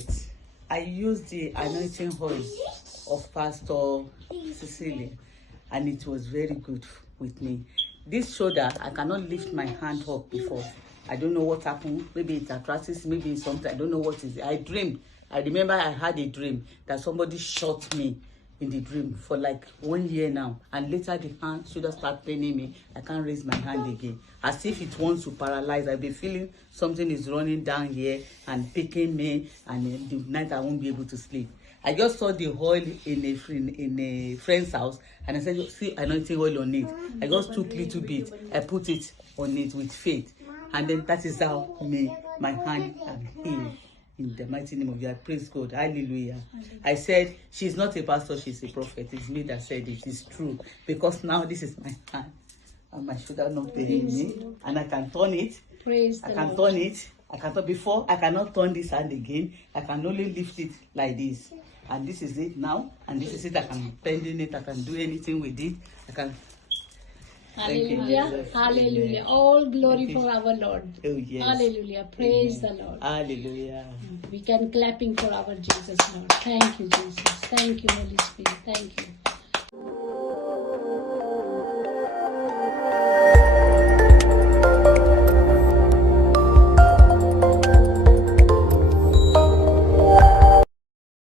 prophet, I used the anointing oil of Pastor Cecilia, and it was very good with me. This shoulder, I cannot lift my hand up before. I don't know what happened. Maybe it's arthritis, maybe it's something. I don't know what it is. I dreamed. I remember I had a dream that somebody shot me in the dream for like 1 year now, and later the hand shoulder start paining me. I can't raise my hand again, as if it wants to paralyze. I've been feeling something is running down here and picking me, and in the night I won't be able to sleep. I just saw the oil in a friend's house, and I said, see anointing oil on it. I just took little bit, I put it on it with faith, and then that is how my hand am healed. In the mighty name of God, praise God, hallelujah. I said, she's not a pastor, she's a prophet. It's me that said it. It's true, because now this is my hand, and my shoulder not paining me, and I can turn it. Praise I the can Lord. turn it. I can turn before. I cannot turn this hand again. I can only lift it like this, and this is it now. And this is it. I can bend in it. I can do anything with it. I can. Thank you, Hallelujah. Jesus. Hallelujah. Amen. All glory Thank you. for our Lord. Oh yes. Hallelujah. Praise Amen. the Lord. Hallelujah. We can clapping for our Jesus, Lord. Thank you, Jesus. Thank you, Holy Spirit. Thank you.